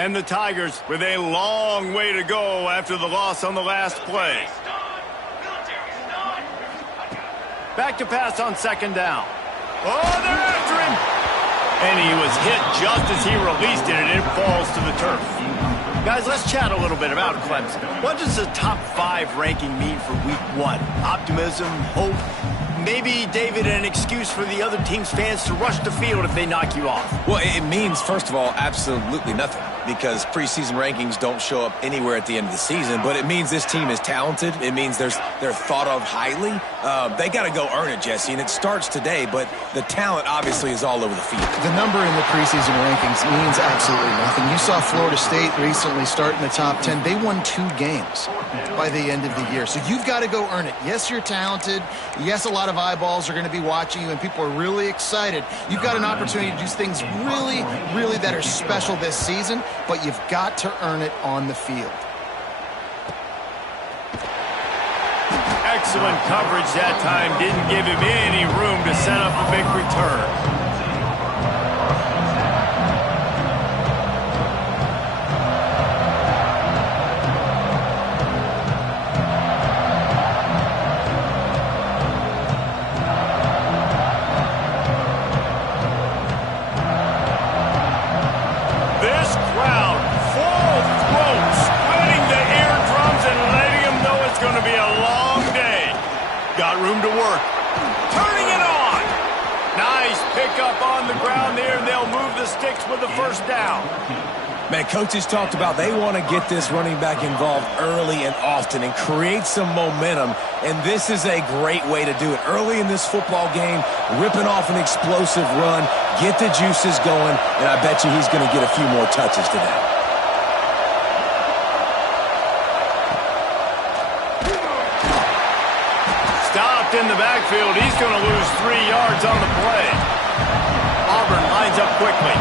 And the Tigers with a long way to go after the loss on the last play. Back to pass on second down. Oh, they're after him. And he was hit just as he released it, and it falls to the turf. Guys, let's chat a little bit about Clemson. What does the top 5 ranking mean for week 1? Optimism, hope, maybe, David, an excuse for the other team's fans to rush the field if they knock you off? Well, it means, first of all, absolutely nothing, because preseason rankings don't show up anywhere at the end of the season, but it means this team is talented. It means they're thought of highly. They got to go earn it, Jesse, and it starts today, but the talent obviously is all over the field. The number in the preseason rankings means absolutely nothing. You saw Florida State recently start in the top 10. They won 2 games by the end of the year, so you've got to go earn it. Yes, you're talented. Yes, a lot of eyeballs are going to be watching you, and people are really excited. You've got an opportunity to do things really, really that are special this season, but you've got to earn it on the field. Excellent coverage that time. Didn't give him any room to set up a big return. Room to work. Turning it on. Nice pickup on the ground there, and they'll move the sticks with the first down. Man, coaches talked about they want to get this running back involved early and often and create some momentum, and this is a great way to do it. Early in this football game, ripping off an explosive run, get the juices going, and I bet you he's going to get a few more touches today. In the backfield, he's going to lose 3 yards on the play. Auburn lines up quickly.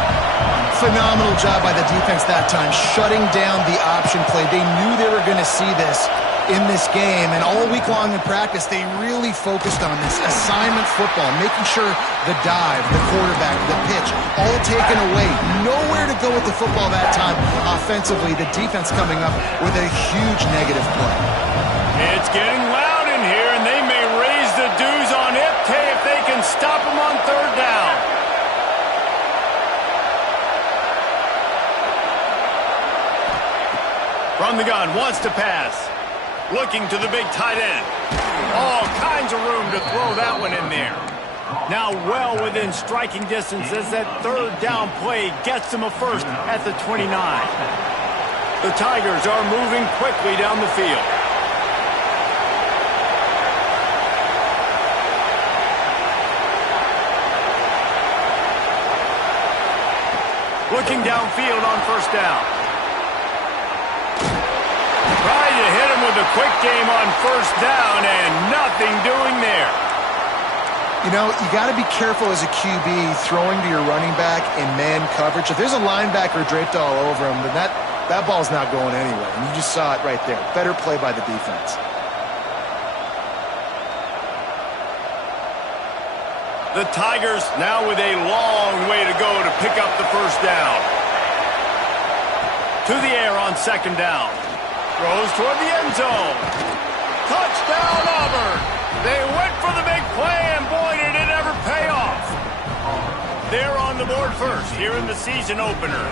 Phenomenal job by the defense that time, shutting down the option play. They knew they were going to see this in this game, and all week long in practice, they really focused on this assignment football, making sure the dive, the quarterback, the pitch, all taken away. Nowhere to go with the football that time offensively. The defense coming up with a huge negative play. It's getting loud in here, and they may raise the dues on it if they can stop them on third down. From the gun, wants to pass. Looking to the big tight end. All kinds of room to throw that one in there. Now well within striking distance as that third down play gets them a first at the 29. The Tigers are moving quickly down the field. Looking downfield on first down. Trying to hit him with a quick game on first down, and nothing doing there. You know, you got to be careful as a QB throwing to your running back in man coverage. If there's a linebacker draped all over him, then that ball's not going anywhere. And you just saw it right there. Better play by the defense. The Tigers now with a long way to go to pick up the first down. To the air on second down. Throws toward the end zone. Touchdown, Auburn. They went for the big play, and boy, did it ever pay off. They're on the board first here in the season opener.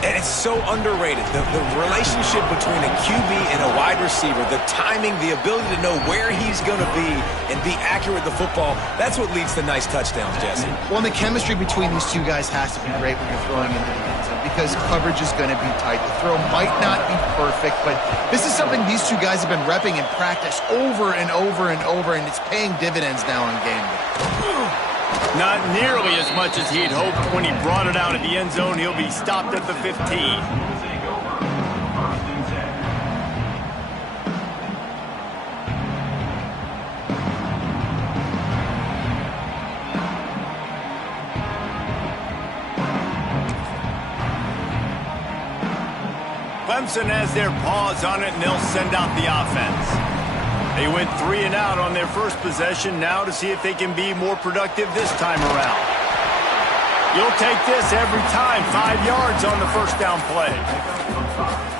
And it's so underrated. The relationship between a QB and a wide receiver, the timing, the ability to know where he's going to be and be accurate with the football, that's what leads to nice touchdowns, Jesse. Well, and the chemistry between these two guys has to be great when you're throwing into the end zone because coverage is going to be tight. The throw might not be perfect, but this is something these two guys have been repping in practice over and over and over, and it's paying dividends now on game day. Not nearly as much as he'd hoped when he brought it out of the end zone. He'll be stopped at the 15. Clemson has their paws on it, and they'll send out the offense. They went 3 and out on their first possession, now to see if they can be more productive this time around. You'll take this every time. 5 yards on the first down play.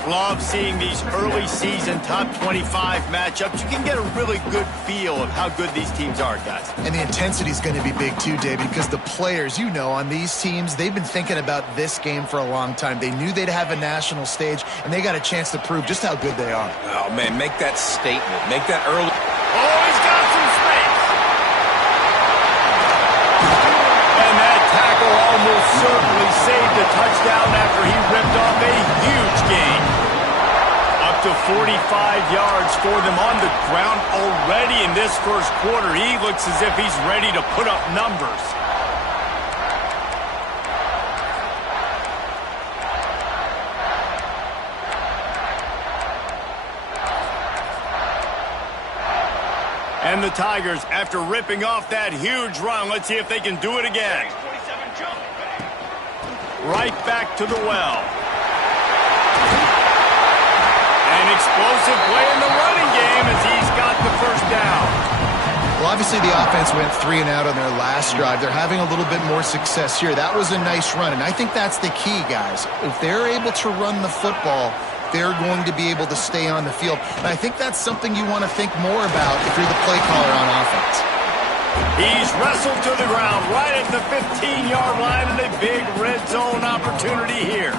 Love seeing these early season top 25 matchups. You can get a really good feel of how good these teams are, guys. And the intensity is going to be big too, David, because the players, you know, on these teams, they've been thinking about this game for a long time. They knew they'd have a national stage, and they got a chance to prove just how good they are. Oh, man, make that statement. Make that early. Oh, he's got some space. And that tackle almost certainly saved a touchdown after he ripped off a huge gain. Up to 45 yards for them on the ground already in this first quarter. He looks as if he's ready to put up numbers. And the Tigers, after ripping off that huge run, let's see if they can do it again. Right back to the well. An explosive play in the running game as he's got the first down. Well, obviously the offense went 3 and out on their last drive. They're having a little bit more success here. That was a nice run, and I think that's the key, guys. If they're able to run the football, they're going to be able to stay on the field. And I think that's something you want to think more about if you're the play caller on offense. He's wrestled to the ground right at the 15-yard line and a big red zone opportunity here.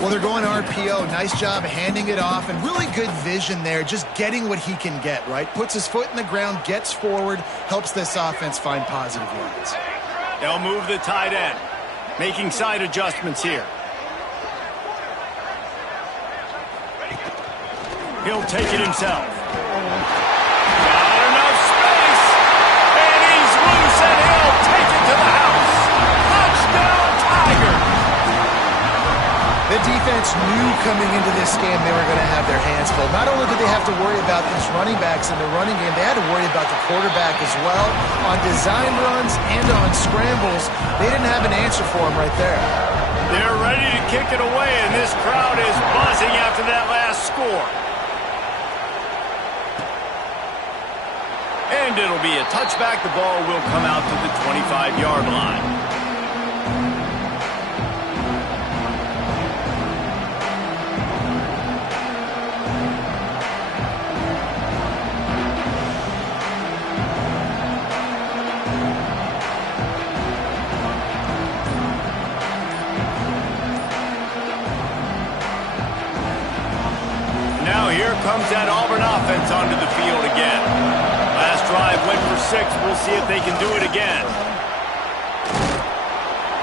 Well, they're going RPO. Nice job handing it off, and really good vision there, just getting what he can get, right? Puts his foot in the ground, gets forward, helps this offense find positive yards. They'll move the tight end, making side adjustments here. He'll take it himself. Not enough space. And he's loose, and he'll take it to the house. Touchdown, Tiger. The defense knew coming into this game they were going to have their hands full. Not only did they have to worry about these running backs in the running game, they had to worry about the quarterback as well. On design runs and on scrambles, they didn't have an answer for him right there. They're ready to kick it away, and this crowd is buzzing after that last score. And it'll be a touchback. The ball will come out to the 25-yard line. Now here comes that Auburn offense onto the field again. Last drive went for 6. We'll see if they can do it again.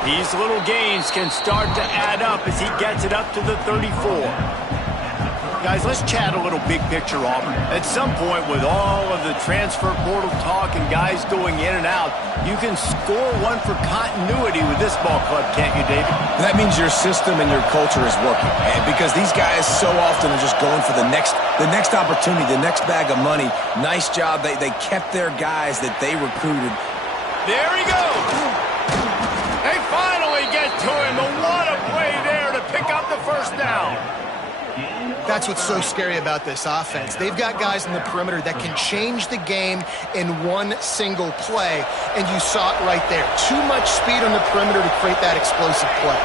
These little gains can start to add up as he gets it up to the 34. Guys, let's chat a little big picture, Auburn. At some point, with all of the transfer portal talk and guys going in and out, you can score one for continuity with this ball club, can't you, David? That means your system and your culture is working. And because these guys so often are just going for the next opportunity, the next bag of money. Nice job. They kept their guys that they recruited. There he goes. They finally get to him. But what a play there to pick up the first down. That's what's so scary about this offense. They've got guys in the perimeter that can change the game in one single play, and you saw it right there. Too much speed on the perimeter to create that explosive play.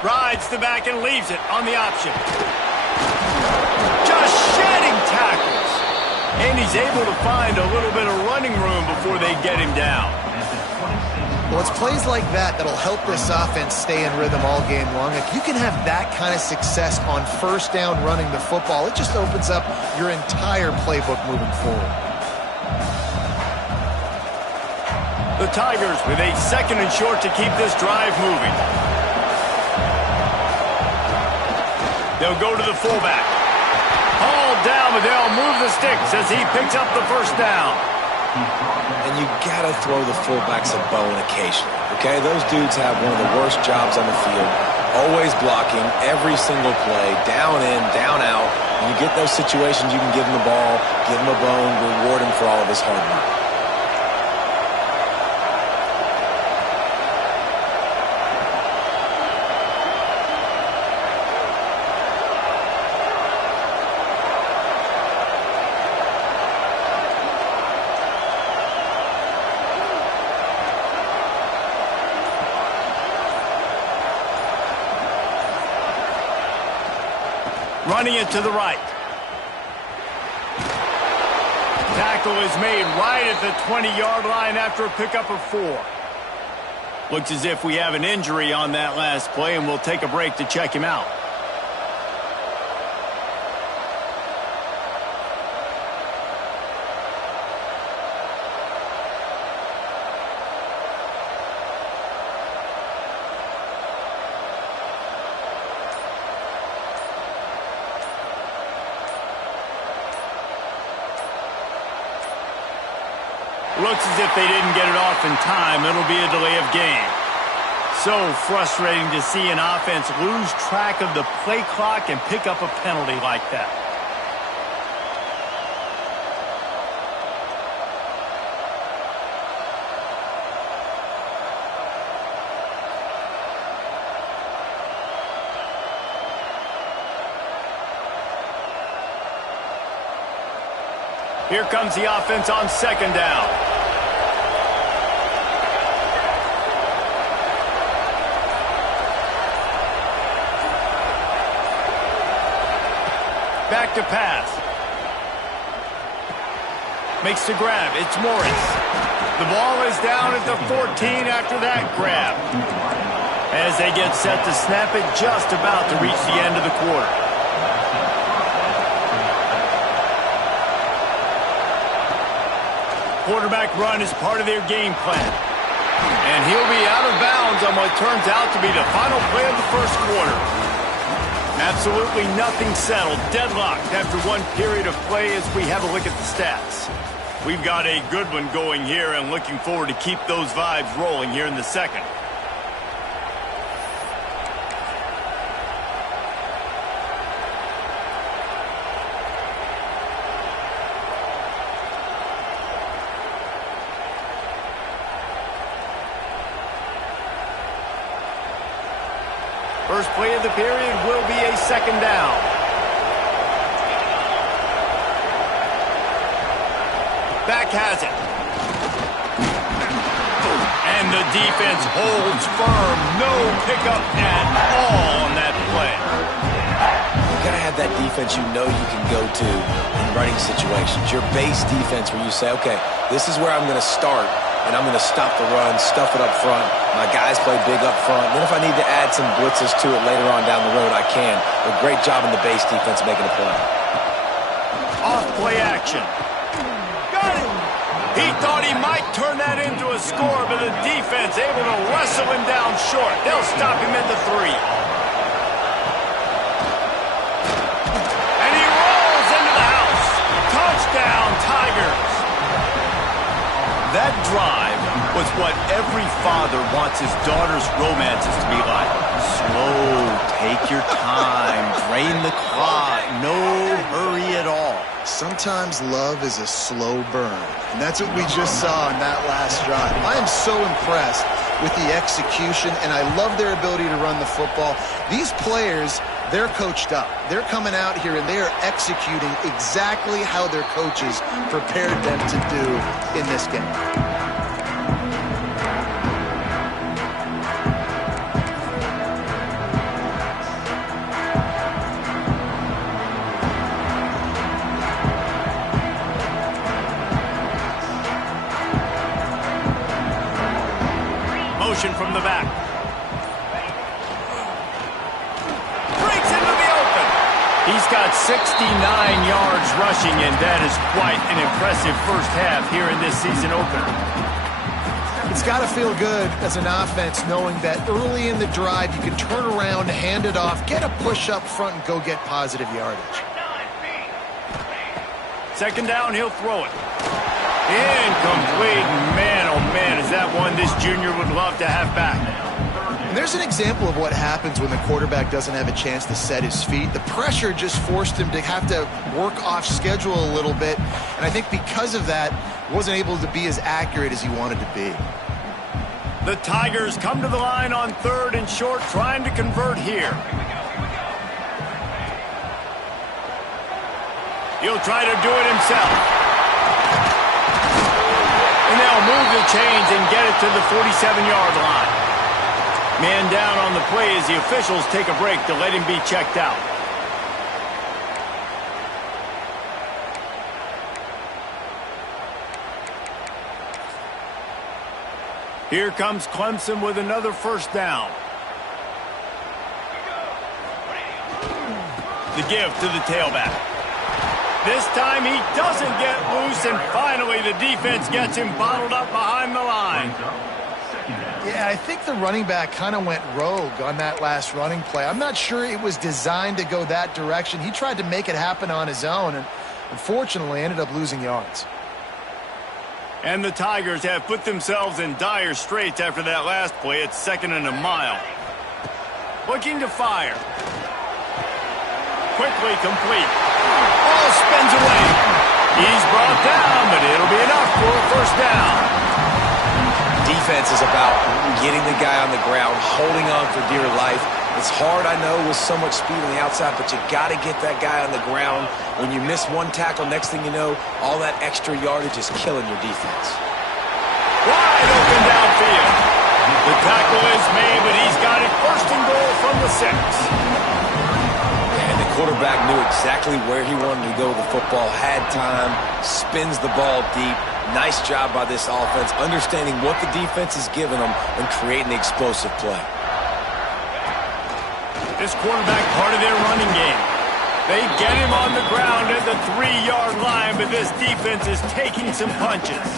Rides the back and leaves it on the option. Just shedding tackles. And he's able to find a little bit of running room before they get him down. Well, it's plays like that that'll help this offense stay in rhythm all game long. If you can have that kind of success on first down running the football, it just opens up your entire playbook moving forward. The Tigers with a 2nd and short to keep this drive moving. They'll go to the fullback. Hauled down, but they'll move the sticks as he picks up the first down. And you got to throw the fullbacks a bone occasionally, okay? Those dudes have one of the worst jobs on the field. Always blocking every single play, down in, down out. When you get those situations, you can give him the ball, give him a bone, reward him for all of his hard work. Running it to the right. Tackle is made right at the 20-yard line after a pickup of 4. Looks as if we have an injury on that last play, and we'll take a break to check him out. Looks as if they didn't get it off in time. It'll be a delay of game. So frustrating to see an offense lose track of the play clock and pick up a penalty like that. Here comes the offense on second down. Back to pass. Makes the grab. It's Morris. The ball is down at the 14 after that grab. As they get set to snap it, just about to reach the end of the quarter. Quarterback run is part of their game plan. And he'll be out of bounds on what turns out to be the final play of the first quarter. Absolutely nothing settled. Deadlocked after one period of play as we have a look at the stats. We've got a good one going here and looking forward to keep those vibes rolling here in the second. First play of the period will be a second down. Back has it. And the defense holds firm. No pickup at all on that play. You got to have that defense you know you can go to in running situations. Your base defense where you say, okay, this is where I'm going to start. And I'm going to stop the run, stuff it up front. My guys play big up front. Then if I need to add some blitzes to it later on down the road, I can. But great job in the base defense making a play. Off play action. Got it. He thought he might turn that into a score, but the defense able to wrestle him down short. They'll stop him at the 3. And he rolls into the house. Touchdown, Tigers. That drive was what every father wants his daughter's romances to be like. Slow, take your time, drain the clock, no hurry at all. Sometimes love is a slow burn, and that's what we just saw in that last drive. I am so impressed with the execution, and I love their ability to run the football. These players, they're coached up. They're coming out here, and they are executing exactly how their coaches prepared them to do in this game. From the back. Breaks into the open. He's got 69 yards rushing, and that is quite an impressive first half here in this season opener. It's got to feel good as an offense knowing that early in the drive you can turn around, hand it off, get a push up front, and go get positive yardage. Second down, he'll throw it. Incomplete. Man, oh man, is that one this junior would love to have back. And there's an example of what happens when the quarterback doesn't have a chance to set his feet. The pressure just forced him to have to work off schedule a little bit. And I think because of that, wasn't able to be as accurate as he wanted to be. The Tigers come to the line on 3rd and short, trying to convert here. He'll try to do it himself. And they'll move the chains and get it to the 47-yard line. Man down on the play as the officials take a break to let him be checked out. Here comes Clemson with another first down. The give to the tailback. This time he doesn't get loose, and finally the defense gets him bottled up behind the line. Yeah, I think the running back kind of went rogue on that last running play. I'm not sure it was designed to go that direction. He tried to make it happen on his own, and unfortunately ended up losing yards. And the Tigers have put themselves in dire straits after that last play. It's 2nd and a mile. Looking to fire. Quickly complete. Ball spins away. He's brought down, but it'll be enough for a first down. Defense is about getting the guy on the ground, holding on for dear life. It's hard, I know, with so much speed on the outside, but you got to get that guy on the ground. When you miss one tackle, next thing you know, all that extra yardage is killing your defense. Wide open downfield. The tackle is made, but he's got it 1st and goal from the 6. And the quarterback knew exactly where he wanted to go with the football, had time, spins the ball deep. Nice job by this offense, understanding what the defense is giving them and creating the explosive play. This quarterback part of their running game. They get him on the ground at the 3-yard line, but this defense is taking some punches.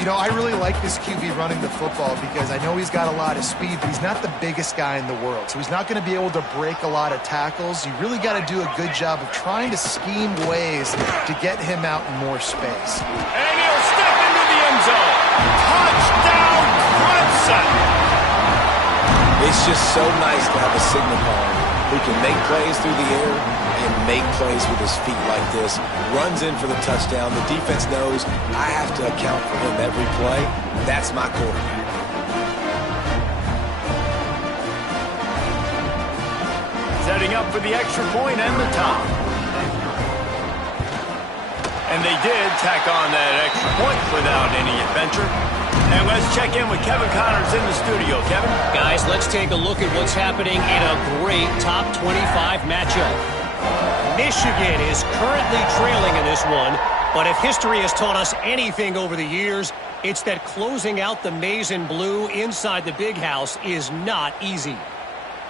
You know, I really like this QB running the football because I know he's got a lot of speed, but he's not the biggest guy in the world. So he's not going to be able to break a lot of tackles. You really got to do a good job of trying to scheme ways to get him out in more space. And he'll step into the end zone. Touchdown, Clemson! It's just so nice to have a signal caller who can make plays through the air and make plays with his feet like this. Runs in for the touchdown. The defense knows I have to account for him every play. That's my quarterback. Setting up for the extra point and the top. And they did tack on that extra point without any adventure. And let's check in with Kevin Connors in the studio. Kevin? Guys, let's take a look at what's happening in a great top 25 matchup. Michigan is currently trailing in this one, but if history has taught us anything over the years, it's that closing out the maize and blue inside the big house is not easy.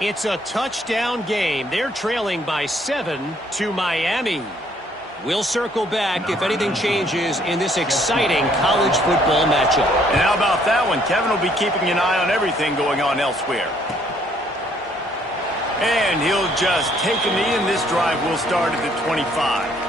It's a touchdown game. They're trailing by 7 to Miami. We'll circle back if anything changes in this exciting college football matchup. And how about that one? Kevin will be keeping an eye on everything going on elsewhere. And he'll just take a knee, and this drive will start at the 25.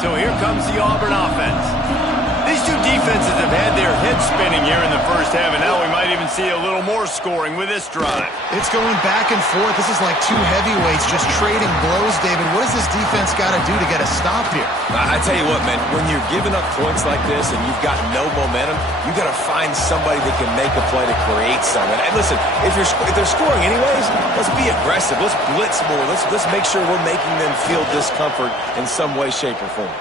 So here comes the Auburn offense. These two defenses have had their heads spinning here in the first half, and now we might even see a little more scoring with this drive. It's going back and forth. This is like two heavyweights just trading blows, David. What does this defense got to do to get a stop here? I tell you what, man, when you're giving up points like this and you've got no momentum, you got to find somebody that can make a play to create something. And listen, if they're scoring anyways, let's be aggressive. Let's blitz more. Let's make sure we're making them feel discomfort in some way, shape, or form.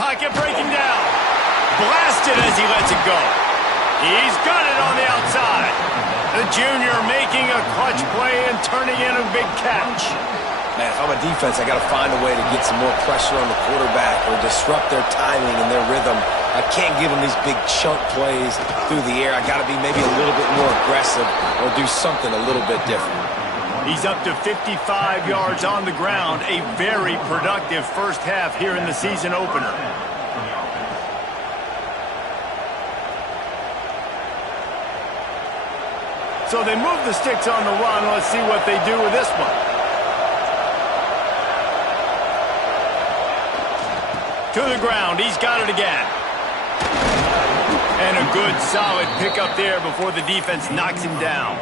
Pocket breaking down. Blasted as he lets it go. He's got it on the outside. The junior making a clutch play and turning in a big catch. Man, if I'm a defense, I got to find a way to get some more pressure on the quarterback or disrupt their timing and their rhythm. I can't give them these big chunk plays through the air. I got to be maybe a little bit more aggressive or do something a little bit different. He's up to 55 yards on the ground. A very productive first half here in the season opener. So they move the sticks on the run. Let's see what they do with this one. To the ground. He's got it again. And a good, solid pickup there before the defense knocks him down.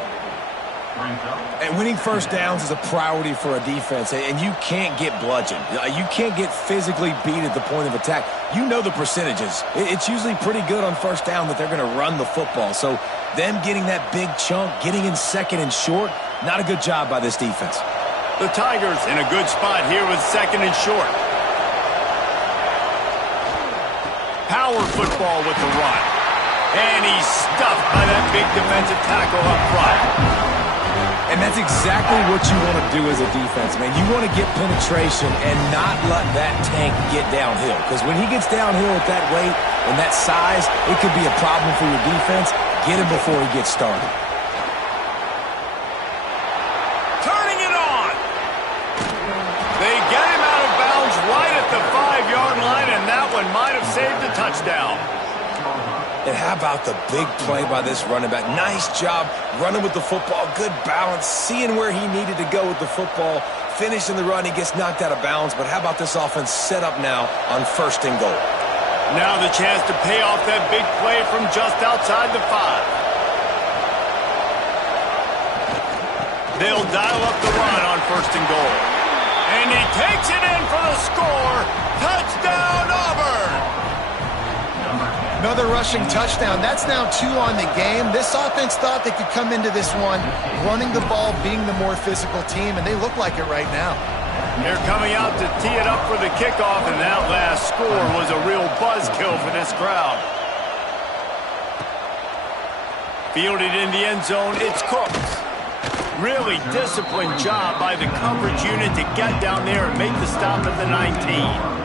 And winning first downs is a priority for a defense, and you can't get bludgeoned. You can't get physically beat at the point of attack. You know the percentages. It's usually pretty good on first down that they're going to run the football. So them getting that big chunk, getting in second and short, not a good job by this defense. The Tigers in a good spot here with second and short. Power football with the run. And he's stuffed by that big defensive tackle up front. And that's exactly what you want to do as a defense, man. You want to get penetration and not let that tank get downhill. Because when he gets downhill at that weight and that size, it could be a problem for your defense. Get him before he gets started. Turning it on. They get him out of bounds right at the 5-yard line, and that one might have saved a touchdown. And how about the big play by this running back? Nice job running with the football, good balance, seeing where he needed to go with the football, finishing the run. He gets knocked out of bounds, but how about this offense set up now on first and goal? Now the chance to pay off that big play from just outside the 5. They'll dial up the run on first and goal. And he takes it in for the score. Touchdown, Auburn! Another rushing touchdown. That's now 2 on the game. This offense thought they could come into this one running the ball, being the more physical team, and they look like it right now. They're coming out to tee it up for the kickoff, and that last score was a real buzzkill for this crowd. Fielded in the end zone, it's Cooks. Really disciplined job by the coverage unit to get down there and make the stop at the 19.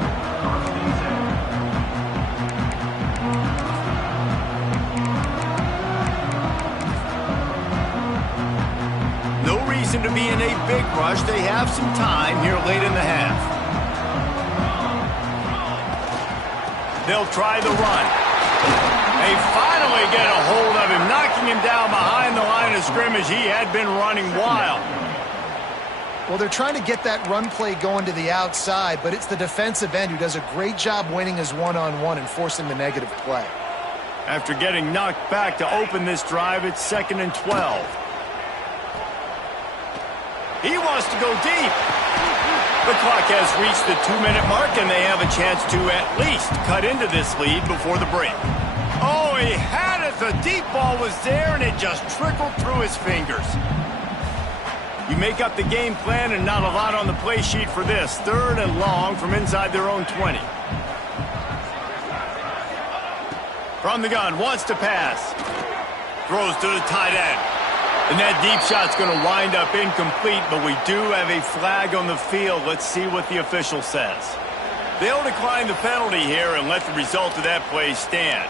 To be in a big rush. They have some time here late in the half. They'll try the run. They finally get a hold of him, knocking him down behind the line of scrimmage. He had been running wild. Well, they're trying to get that run play going to the outside, but it's the defensive end who does a great job winning his one-on-one and forcing the negative play. After getting knocked back to open this drive, it's 2nd and 12. He wants to go deep. The clock has reached the 2-minute mark, and they have a chance to at least cut into this lead before the break. Oh, he had it. The deep ball was there, and it just trickled through his fingers. You make up the game plan, and not a lot on the play sheet for this. 3rd and long from inside their own 20. From the gun, wants to pass. Throws to the tight end. And that deep shot's going to wind up incomplete, but we do have a flag on the field. Let's see what the official says. They'll decline the penalty here and let the result of that play stand.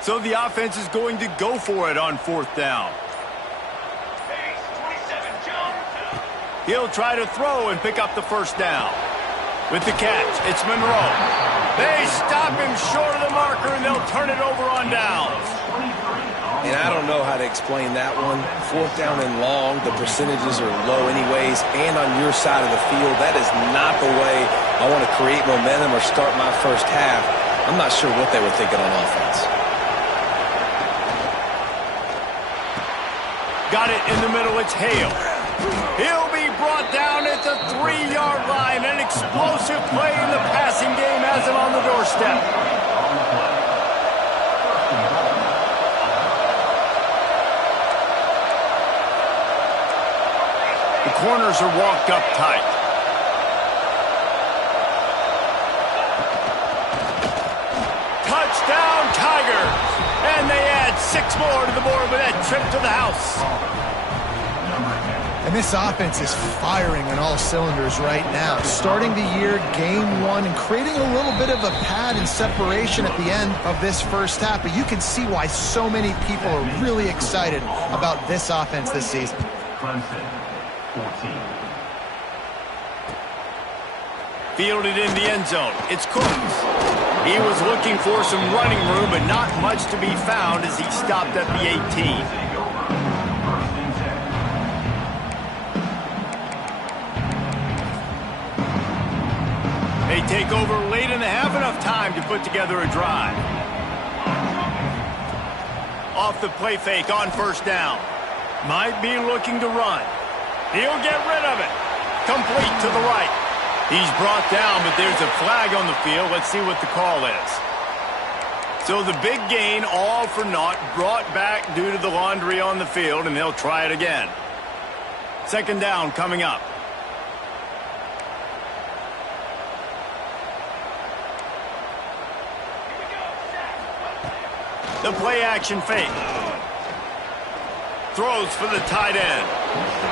So the offense is going to go for it on 4th down. He'll try to throw and pick up the first down. With the catch, it's Monroe. They stop him short of the marker, and they'll turn it over on downs. And I don't know how to explain that one. 4th down and long, the percentages are low anyways, and on your side of the field, that is not the way I want to create momentum or start my first half. I'm not sure what they were thinking on offense. Got it in the middle, it's Hale. He'll be brought down at the 3-yard line. An explosive play in the passing game has him on the doorstep. The corners are walked up tight. Touchdown, Tigers! And they add 6 more to the board with that trip to the house. And And this offense is firing on all cylinders right now. Starting the year, game one, and creating a little bit of a pad and separation at the end of this first half. But you can see why so many people are really excited about this offense this season. Clemson, 14. Fielded in the end zone. It's Cooks. He was looking for some running room, but not much to be found as he stopped at the 18. They take over late in the half, enough time to put together a drive. Off the play fake on first down. Might be looking to run. He'll get rid of it. Complete to the right. He's brought down, but there's a flag on the field. Let's see what the call is. So the big gain, all for naught, brought back due to the laundry on the field, and they'll try it again. Second down coming up. The play-action fake. Throws for the tight end.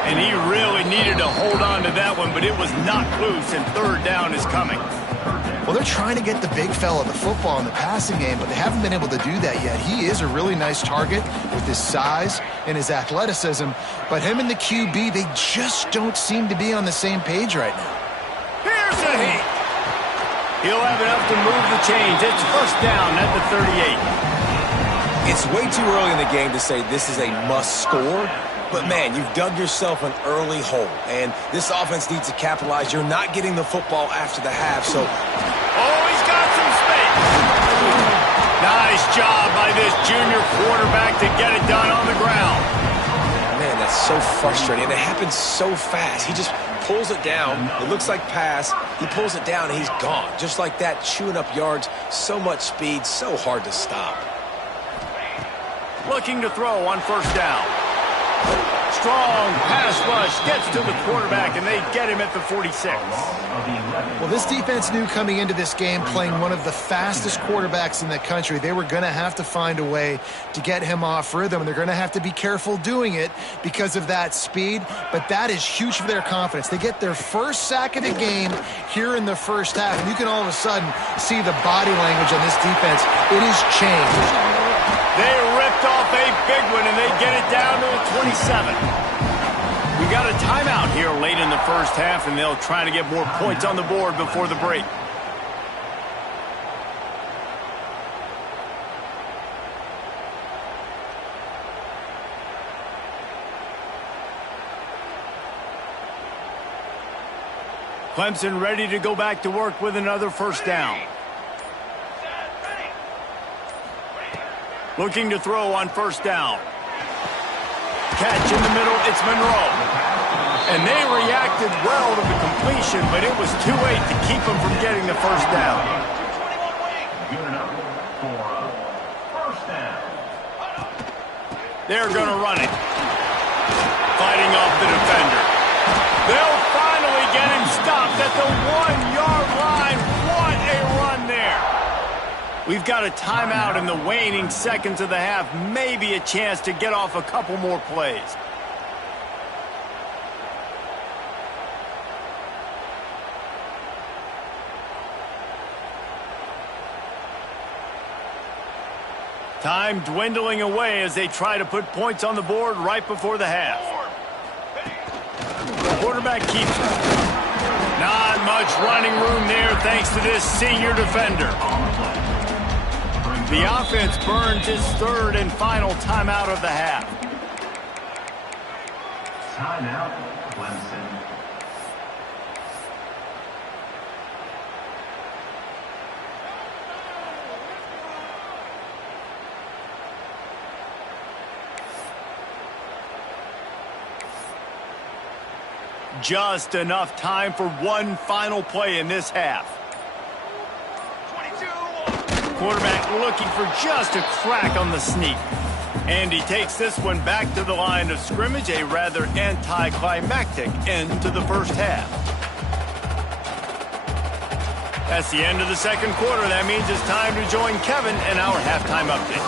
And he really needed to hold on to that one, but it was knocked loose, and third down is coming. Well, they're trying to get the big fella the football in the passing game, but they haven't been able to do that yet. He is a really nice target with his size and his athleticism, but him and the QB, they just don't seem to be on the same page right now. Here's a hit. He'll have enough to move the chains. It's first down at the 38. It's way too early in the game to say this is a must score, but man, you've dug yourself an early hole, and this offense needs to capitalize. You're not getting the football after the half, so... Oh, he's got some space. Nice job by this junior quarterback to get it done on the ground. Man, that's so frustrating, and it happens so fast. He just pulls it down. It looks like pass. He pulls it down, and he's gone. Just like that, chewing up yards. So much speed, so hard to stop. Looking to throw on first down. Strong pass rush gets to the quarterback, and they get him at the 46. Well, this defense knew coming into this game, playing one of the fastest quarterbacks in the country, they were going to have to find a way to get him off rhythm, and they're going to have to be careful doing it because of that speed, but that is huge for their confidence. They get their first sack of the game here in the first half, and you can all of a sudden see the body language on this defense. It has changed. They ripped off a big one, and they get it down to the 27. We got a timeout here late in the first half, and they'll try to get more points on the board before the break. Clemson ready to go back to work with another first down. Looking to throw on first down. Catch in the middle, it's Monroe. And they reacted well to the completion, but it was too late to keep them from getting the first down. Good enough for first down. They're going to run it. Fighting off the defender. They'll finally get him stopped at the 1-yard line. What a run there. We've got a timeout in the waning seconds of the half. Maybe a chance to get off a couple more plays. Time dwindling away as they try to put points on the board right before the half. Quarterback keeps it. Not much running room there thanks to this senior defender. The offense burns its third and final timeout of the half. Timeout, Clemson. Just enough time for one final play in this half. Quarterback looking for just a crack on the sneak. And he takes this one back to the line of scrimmage, a rather anticlimactic end to the first half. That's the end of the second quarter. That means it's time to join Kevin in our halftime update.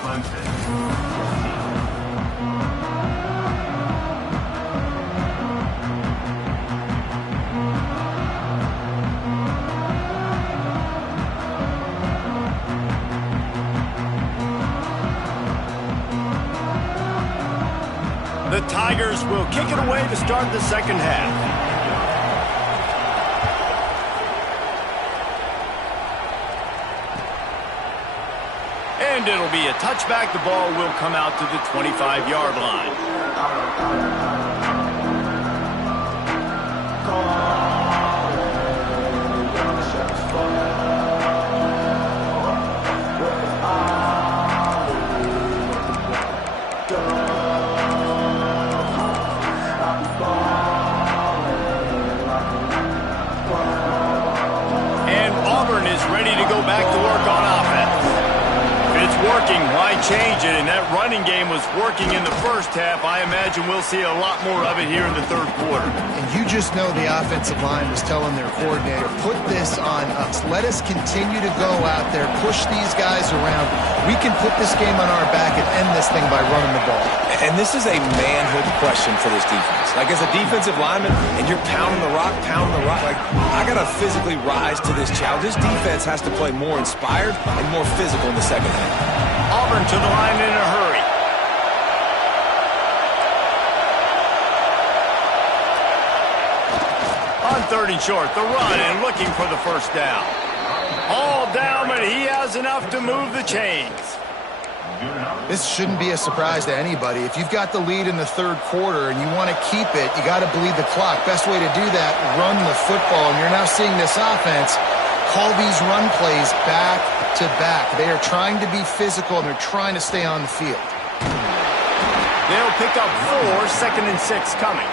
Clemson, Tigers will kick it away to start the second half. And it'll be a touchback. The ball will come out to the 25-yard line. Ready to go back to work on offense. If it's working, why change it? And that running game was working in the first half. I imagine we'll see a lot more of it here in the third quarter. And you just know the offensive line was telling their coordinator, put this on us. Let us continue to go out there, push these guys around. We can put this game on our back and end this thing by running the ball. And this is a manhood question for this defense. Like, as a defensive lineman, and you're pounding the rock, like, I got to physically rise to this challenge. This defense has to play more inspired and more physical in the second half. Auburn to the line in a hurry. On 3rd and short, the run and looking for the first down. All down, but he has enough to move the chains. This shouldn't be a surprise to anybody. If you've got the lead in the third quarter and you want to keep it, you got to bleed the clock. Best way to do that, run the football. And you're now seeing this offense call these run plays back to back. They are trying to be physical, and they're trying to stay on the field. They'll pick up 4, 2nd and 6 coming.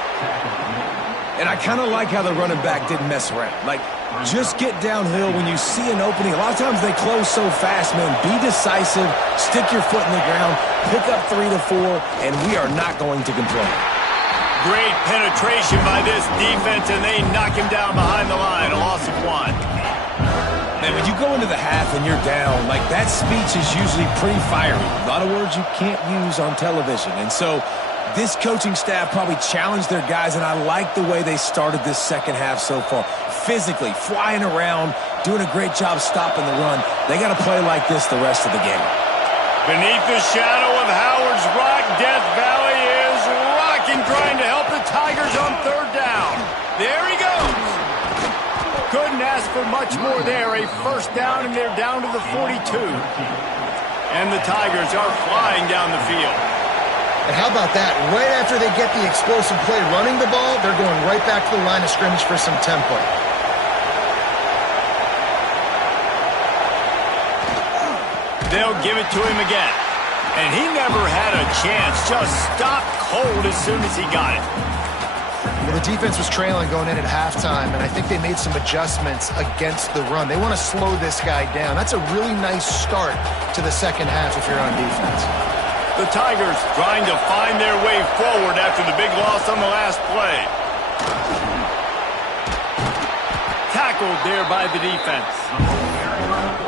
And I kind of like how the running back didn't mess around. Like, just get downhill when you see an opening. A lot of times they close so fast, man. Be decisive, stick your foot in the ground, pick up 3 to 4, and we are not going to complain. Great penetration by this defense, and they knock him down behind the line. A loss of 1. Man, when you go into the half and you're down, like, that speech is usually pretty fiery. A lot of words you can't use on television. And so this coaching staff probably challenged their guys, and I like the way they started this second half so far. Physically, flying around, doing a great job stopping the run. They got to play like this the rest of the game. Beneath the shadow of Howard's Rock, Death Valley is rocking, trying to help the Tigers on 3rd down. There he goes. Couldn't ask for much more there. A first down, and they're down to the 42. And the Tigers are flying down the field. And how about that? Right after they get the explosive play running the ball, they're going right back to the line of scrimmage for some tempo. They'll give it to him again. And he never had a chance. Just stopped cold as soon as he got it. Well, the defense was trailing going in at halftime, and I think they made some adjustments against the run. They want to slow this guy down. That's a really nice start to the second half if you're on defense. The Tigers trying to find their way forward after the big loss on the last play. Tackled there by the defense.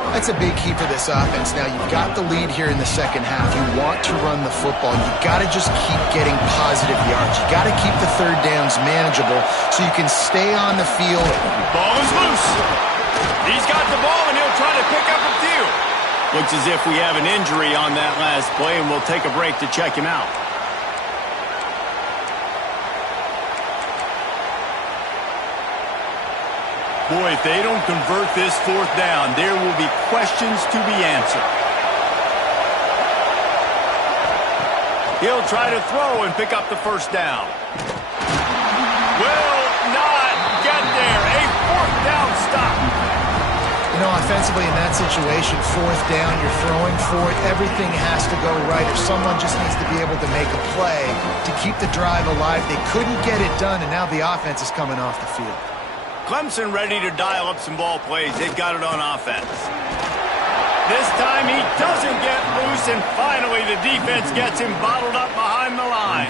That's a big key for this offense. Now, you've got the lead here in the second half. You want to run the football. You've got to just keep getting positive yards. You've got to keep the third downs manageable so you can stay on the field. Ball is loose. He's got the ball, and he'll try to pick up a few. Looks as if we have an injury on that last play, and we'll take a break to check him out. Boy, if they don't convert this 4th down, there will be questions to be answered. He'll try to throw and pick up the first down. Will not get there. A 4th down stop. You know, offensively in that situation, 4th down, you're throwing for it. Everything has to go right, or someone just needs to be able to make a play to keep the drive alive. They couldn't get it done, and now the offense is coming off the field. Clemson ready to dial up some ball plays. They've got it on offense. This time he doesn't get loose, and finally the defense gets him bottled up behind the line.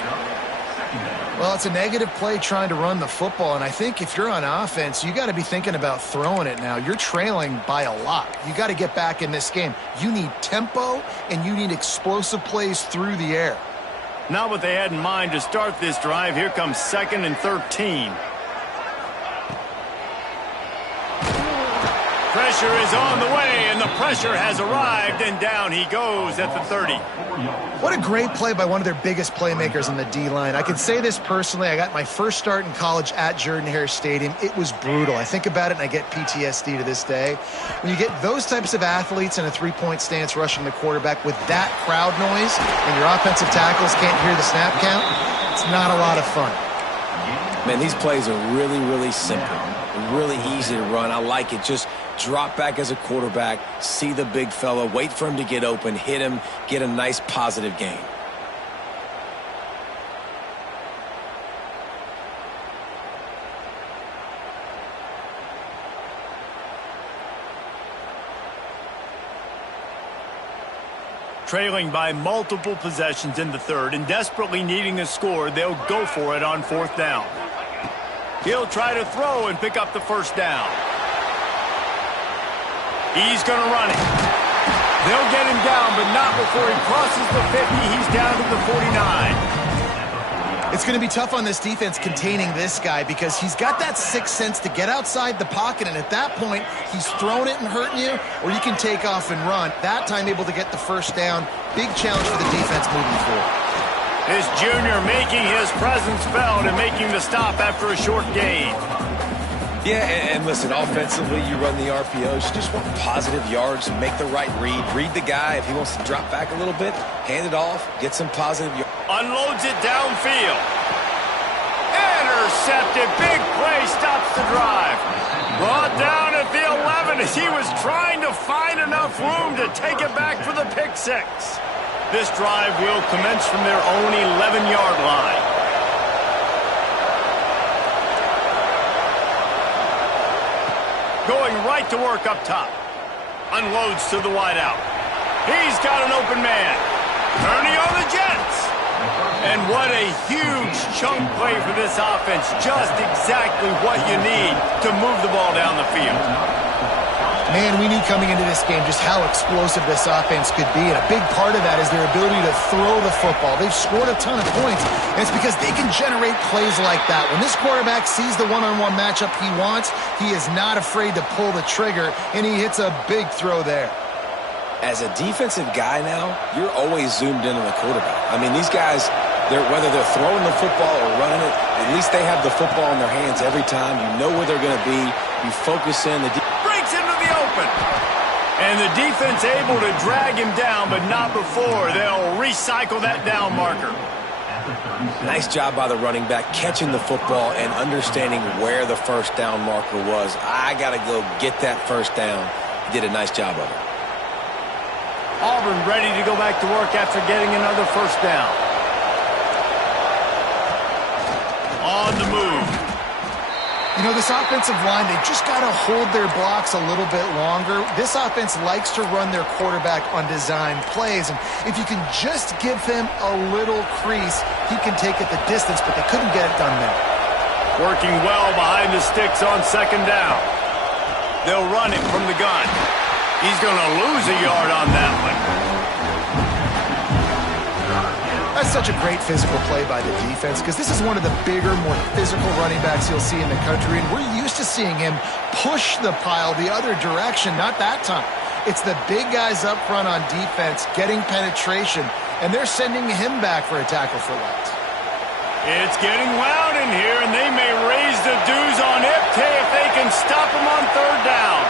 Well, it's a negative play trying to run the football, and I think if you're on offense, you got to be thinking about throwing it now. You're trailing by a lot. You got to get back in this game. You need tempo, and you need explosive plays through the air. Not what they had in mind to start this drive. Here comes 2nd and 13. Pressure is on the way, and the pressure has arrived, and down he goes at the 30. What a great play by one of their biggest playmakers in the D-line. I can say this personally. I got my first start in college at Jordan-Hare Stadium. It was brutal. I think about it, and I get PTSD to this day. When you get those types of athletes in a three-point stance rushing the quarterback with that crowd noise, and your offensive tackles can't hear the snap count, it's not a lot of fun. Man, these plays are really, really simple. Really easy to run. I like it. Just drop back as a quarterback, see the big fella, wait for him to get open, hit him, get a nice positive gain. Trailing by multiple possessions in the third and desperately needing a score, they'll go for it on fourth down. He'll try to throw and pick up the first down. He's going to run it. They'll get him down, but not before he crosses the 50. He's down to the 49. It's going to be tough on this defense containing this guy because he's got that sixth sense to get outside the pocket, and at that point, he's throwing it and hurting you, or you can take off and run. That time able to get the first down. Big challenge for the defense moving forward. This junior making his presence felt and making the stop after a short gain. Yeah, and listen, offensively, you run the RPOs. You just want positive yards, make the right read. Read the guy. If he wants to drop back a little bit, hand it off, get some positive yards. Unloads it downfield. Intercepted. Big play stops the drive. Brought down at the 11 as he was trying to find enough room to take it back for the pick six. This drive will commence from their own 11-yard line. Going right to work up top. Unloads to the wideout. He's got an open man. Turning on the Jets. And what a huge chunk play for this offense. Just exactly what you need to move the ball down the field. Man, we knew coming into this game just how explosive this offense could be, and a big part of that is their ability to throw the football. They've scored a ton of points, and it's because they can generate plays like that. When this quarterback sees the one-on-one matchup he wants, he is not afraid to pull the trigger, and he hits a big throw there. As a defensive guy now, you're always zoomed in on the quarterback. I mean, these guys, whether they're throwing the football or running it, at least they have the football in their hands every time. You know where they're going to be. You focus in. Breaks into the open. And the defense able to drag him down, but not before. They'll recycle that down marker. Nice job by the running back, catching the football and understanding where the first down marker was. I got to go get that first down. He did a nice job of it. Auburn ready to go back to work after getting another first down. On the move. You know, this offensive line, they've just got to hold their blocks a little bit longer. This offense likes to run their quarterback on design plays, and if you can just give him a little crease, he can take it the distance, but they couldn't get it done there. Working well behind the sticks on second down. They'll run it from the gun. He's going to lose a yard on that one. That's such a great physical play by the defense because this is one of the bigger, more physical running backs you'll see in the country, and we're used to seeing him push the pile the other direction. Not that time. It's the big guys up front on defense getting penetration, and they're sending him back for a tackle for loss. It's getting loud in here, and they may raise the dues on Ipte if they can stop him on third down.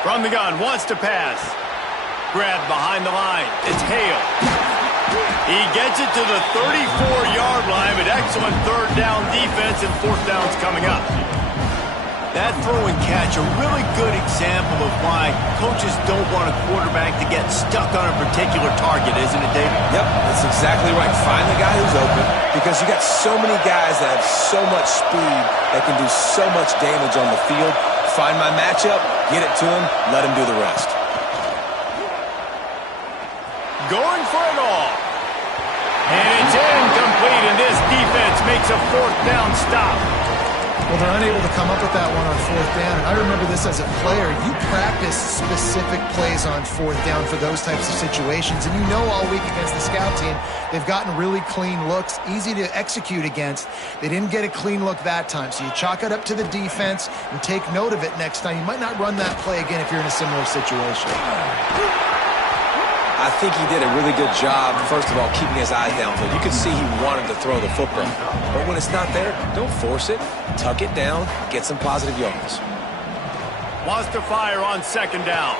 From the gun, wants to pass. Grabbed behind the line. It's Hale. He gets it to the 34-yard line, but excellent third down defense, and fourth down's coming up. That throw and catch, a really good example of why coaches don't want a quarterback to get stuck on a particular target, isn't it, David? Yep, that's exactly right. Find the guy who's open, because you got so many guys that have so much speed that can do so much damage on the field. Find my matchup, get it to him, let him do the rest. Going for it all. And it's incomplete, and this defense makes a fourth down stop. Well, they're unable to come up with that one on fourth down. And I remember this as a player. You practice specific plays on fourth down for those types of situations. And you know all week against the scout team, they've gotten really clean looks, easy to execute against. They didn't get a clean look that time. So you chalk it up to the defense and take note of it next time. You might not run that play again if you're in a similar situation. I think he did a really good job, first of all, keeping his eyes downfield. You could see he wanted to throw the football. But when it's not there, don't force it. Tuck it down. Get some positive yards. Wants to fire on second down.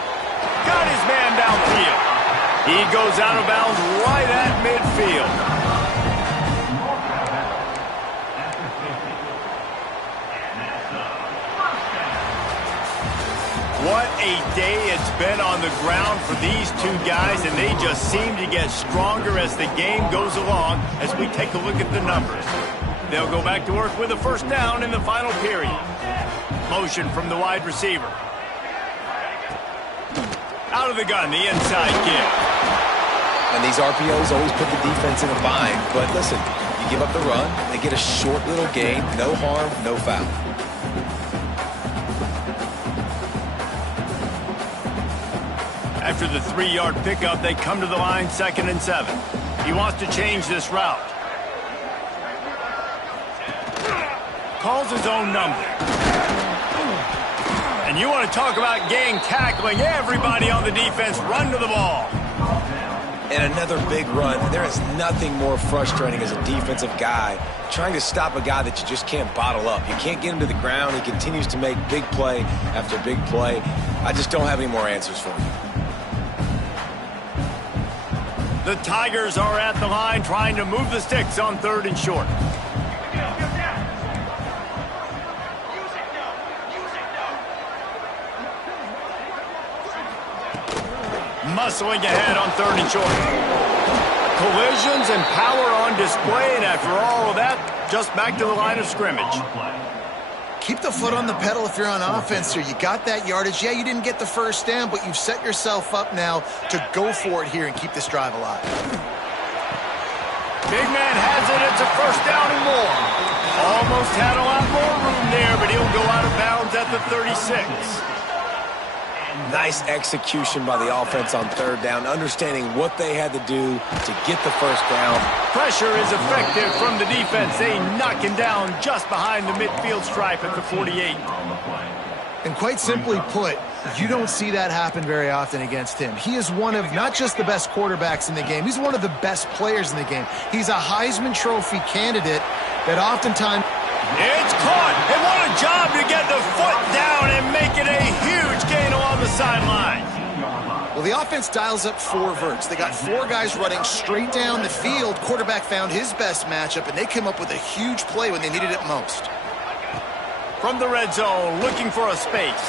Got his man downfield. He goes out of bounds right at midfield. What a day it's been on the ground for these two guys, and they just seem to get stronger as the game goes along as we take a look at the numbers. They'll go back to work with a first down in the final period. Motion from the wide receiver. Out of the gun, the inside kick. And these RPOs always put the defense in a bind. But listen, you give up the run, they get a short little gain, no harm, no foul. After the 3-yard pickup, they come to the line 2nd and 7. He wants to change this route. Calls his own number. And you want to talk about gang tackling. Everybody on the defense run to the ball. And another big run. There is nothing more frustrating as a defensive guy trying to stop a guy that you just can't bottle up. You can't get him to the ground. He continues to make big play after big play. I just don't have any more answers for you. The Tigers are at the line trying to move the sticks on 3rd and short. Muscling ahead on 3rd and short. Collisions and power on display, and after all of that, just back to the line of scrimmage. Keep the foot on the pedal if you're on offense here. You got that yardage. Yeah, you didn't get the first down, but you've set yourself up now to go for it here and keep this drive alive. Big man has it. It's a first down and more. Almost had a lot more room there, but he'll go out of bounds at the 36. Nice execution by the offense on 3rd down, understanding what they had to do to get the first down. Pressure is effective from the defense. They knock him down just behind the midfield stripe at the 48. And quite simply put, you don't see that happen very often against him. He is one of not just the best quarterbacks in the game, he's one of the best players in the game. He's a Heisman Trophy candidate that oftentimes... It's caught, and what a job to get the foot down and make it a huge gain along the sideline. Well, the offense dials up 4 verts. They got 4 guys running straight down the field. Quarterback found his best matchup, and they came up with a huge play when they needed it most. From the red zone, looking for a space.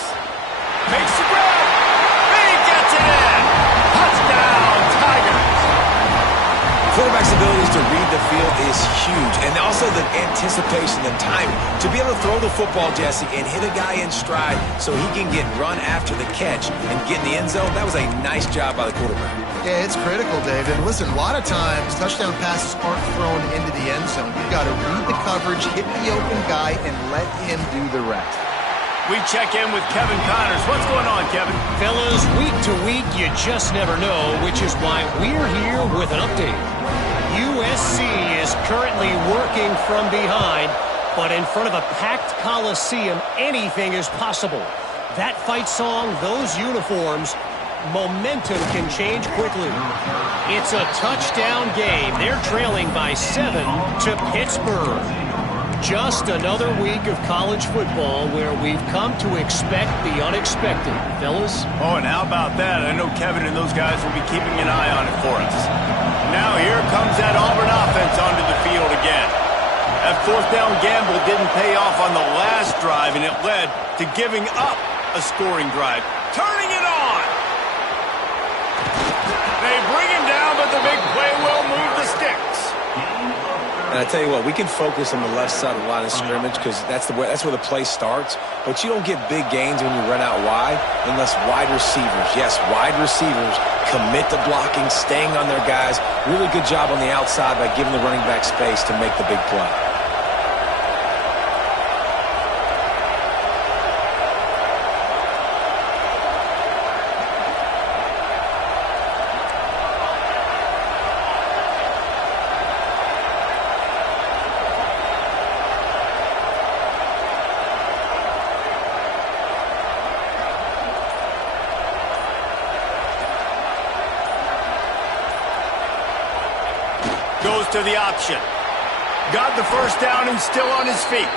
Makes the grab. He gets it in. Touchdown, Tigers. Quarterback's abilities to read the field is huge, and also the anticipation, the timing. To be able to throw the football, Jesse, and hit a guy in stride so he can get run after the catch and get in the end zone, that was a nice job by the quarterback. Yeah, it's critical, Dave. And listen, a lot of times, touchdown passes aren't thrown into the end zone. You've got to read the coverage, hit the open guy, and let him do the rest. We check in with Kevin Connors. What's going on, Kevin? Fellas, week to week, you just never know, which is why we're here with an update. USC is currently working from behind, but in front of a packed Coliseum, anything is possible. That fight song, those uniforms, momentum can change quickly. It's a touchdown game. They're trailing by 7 to Pittsburgh. Just another week of college football where we've come to expect the unexpected. Fellas? Oh, and how about that? I know Kevin and those guys will be keeping an eye on it for us. Now here comes that Auburn offense onto the field again. That fourth down gamble didn't pay off on the last drive, and it led to giving up a scoring drive. Turning it on! They bring him down, but the big play will move the sticks. And I tell you what, we can focus on the left side of the line of scrimmage because that's where the play starts. But you don't get big gains when you run out wide unless wide receivers, yes, wide receivers, commit to blocking, staying on their guys. Really good job on the outside by giving the running back space to make the big play. goes to the option. Got the first down and still on his feet.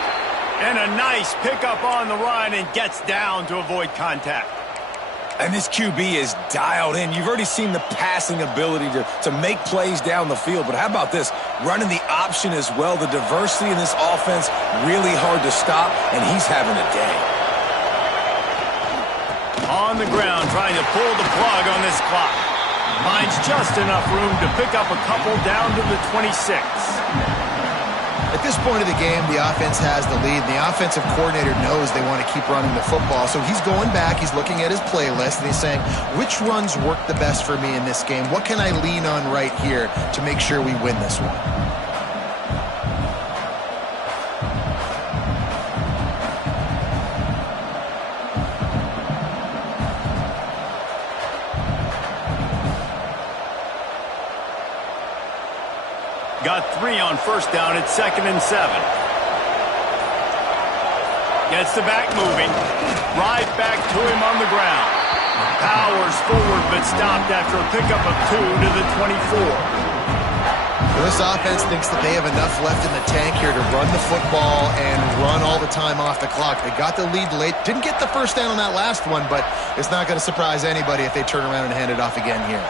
And a nice pickup on the run and gets down to avoid contact. And this QB is dialed in. You've already seen the passing ability to make plays down the field. But how about this? Running the option as well. The diversity in this offense, really hard to stop, and he's having a day. On the ground, trying to pull the plug on this clock. Finds just enough room to pick up a couple down to the 26. At this point of the game, the offense has the lead. The offensive coordinator knows they want to keep running the football. So he's going back, he's looking at his playlist, and he's saying, which runs work the best for me in this game? What can I lean on right here to make sure we win this one? Got 3 on first down at 2nd and 7. Gets the back moving. Right back to him on the ground. Powers forward but stopped after a pickup of 2 to the 24. Well, this offense thinks that they have enough left in the tank here to run the football and run all the time off the clock. They got the lead late. Didn't get the first down on that last one, but it's not going to surprise anybody if they turn around and hand it off again here.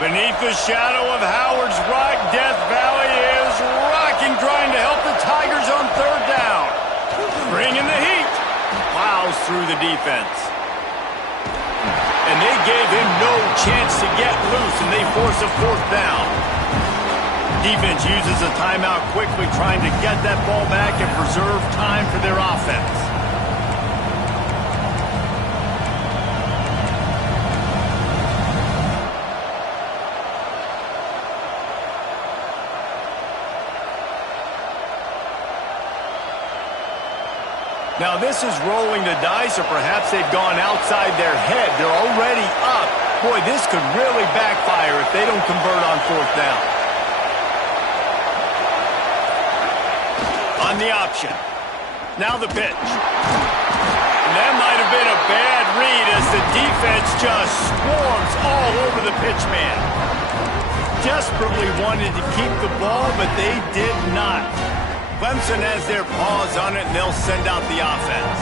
Beneath the shadow of Howard's rock, Death Valley is rocking, trying to help the Tigers on 3rd down. Bringing the heat. Plows through the defense. And they gave him no chance to get loose, and they force a 4th down. Defense uses a timeout quickly, trying to get that ball back and preserve time for their offense. Now this is rolling the dice, or perhaps they've gone outside their head. They're already up. Boy, this could really backfire if they don't convert on 4th down. On the option. Now the pitch. And that might have been a bad read as the defense just swarms all over the pitch man. Desperately wanted to keep the ball, but they did not. Clemson has their paws on it, and they'll send out the offense.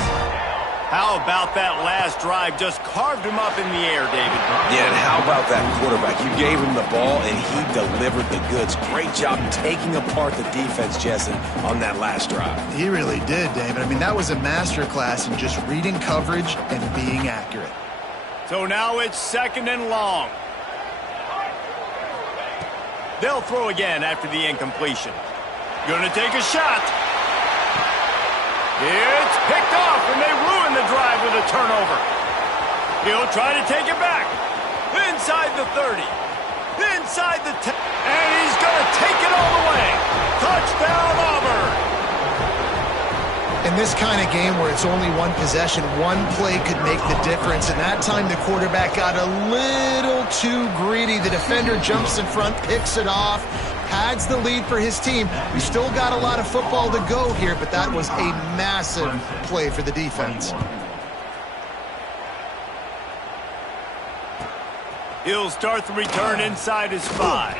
How about that last drive? Just carved him up in the air, David. Yeah, and how about that quarterback? You gave him the ball, and he delivered the goods. Great job taking apart the defense, Jesse, on that last drive. He really did, David. I mean, that was a masterclass in just reading coverage and being accurate. So now it's 2nd and long. They'll throw again after the incompletion. Gonna take a shot. It's picked off, and they ruin the drive with a turnover. He'll try to take it back. Inside the 30. Inside the 10. And he's gonna take it all the way. Touchdown, Auburn. In this kind of game where it's only one possession, one play could make the difference. And that time the quarterback got a little too greedy. The defender jumps in front, picks it off, pads the lead for his team. We still got a lot of football to go here, but that was a massive play for the defense. He'll start the return inside his 5.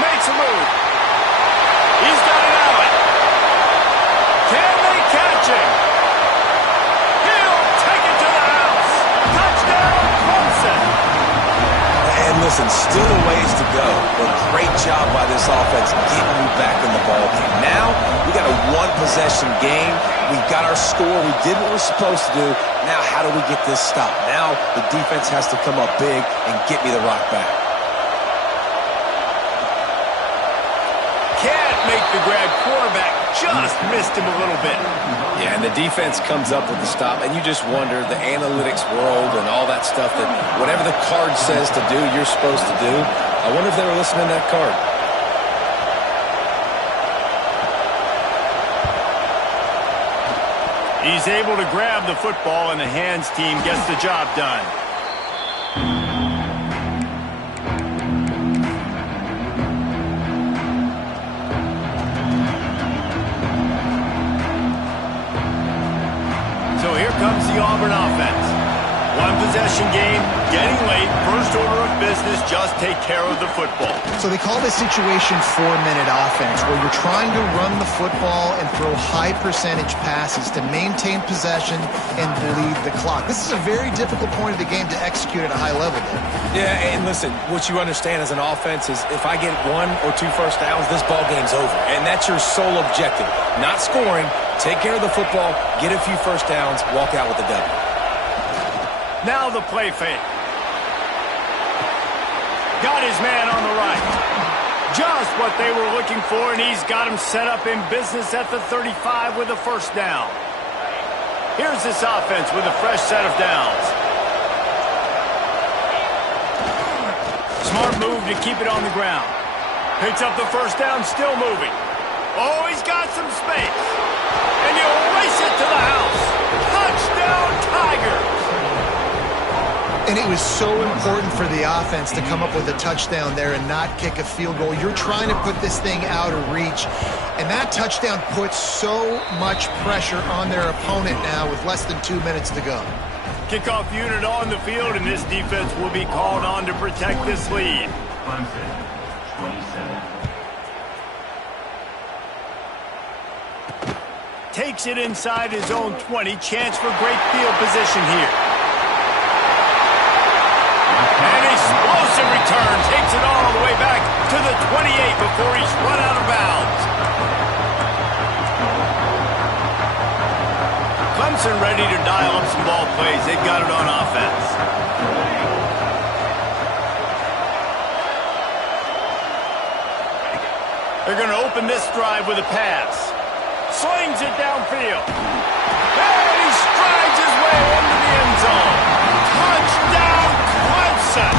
Makes a move. He's got it out. Can they catch him? He'll take it to the house. Touchdown, Clemson. And listen, still a ways to go, but great job by this offense getting you back in the ballgame. Now, we got a one-possession game. We got our score. We did what we're supposed to do. Now, how do we get this stopped? Now, the defense has to come up big and get me the rock back. Can't make the grab. Quarterback just missed him a little bit. Yeah, and the defense comes up with the stop, and you just wonder, the analytics world and all that stuff, that whatever the card says to do, you're supposed to do. I wonder if they were listening to that card. He's able to grab the football, and the hands team gets the job done. So here comes the Auburn offense. One possession game getting late. First order of business, just take care of the football. So they call this situation 4-minute offense, where you're trying to run the football and throw high percentage passes to maintain possession and bleed the clock. This is a very difficult point of the game to execute at a high level, though. Yeah, and listen, what you understand as an offense is if I get 1 or 2 first downs, this ball game's over. And that's your sole objective. Not scoring, take care of the football, get a few first downs, walk out with the W. Now the play fake. Got his man on the right. Just what they were looking for, and he's got him set up in business at the 35 with a first down. Here's this offense with a fresh set of downs. Smart move to keep it on the ground. Picks up the first down, still moving. Oh, he's got some space. And you race it to the house. Touchdown, Tigers. And it was so important for the offense to come up with a touchdown there and not kick a field goal. You're trying to put this thing out of reach, and that touchdown puts so much pressure on their opponent now with less than 2 minutes to go. Kickoff unit on the field, and this defense will be called on to protect this lead. Clemson, 27. Takes it inside his own 20. Chance for great field position here. An explosive return. Takes it all the way back to the 28 before he's run out of bounds. Clemson ready to dial up some ball plays. They've got it on offense. They're going to open this drive with a pass. Slings it downfield. And he strides his way into the end zone. Touchdown, Clemson.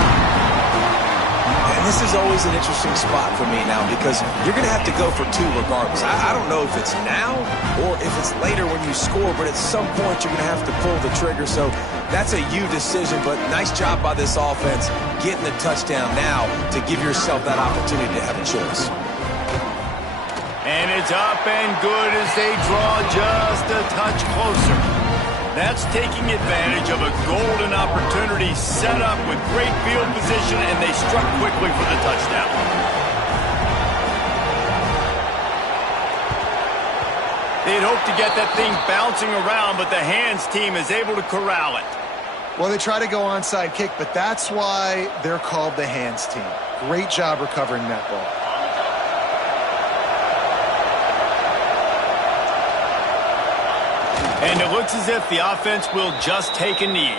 And this is always an interesting spot for me now because you're going to have to go for 2 regardless. I don't know if it's now or if it's later when you score, but at some point you're going to have to pull the trigger. So that's a you decision, but nice job by this offense getting the touchdown now to give yourself that opportunity to have a choice. And it's up and good as they draw just a touch closer. That's taking advantage of a golden opportunity set up with great field position, and they struck quickly for the touchdown. They'd hoped to get that thing bouncing around, but the hands team is able to corral it. Well, they try to go onside kick, but that's why they're called the hands team. Great job recovering that ball. And it looks as if the offense will just take a knee.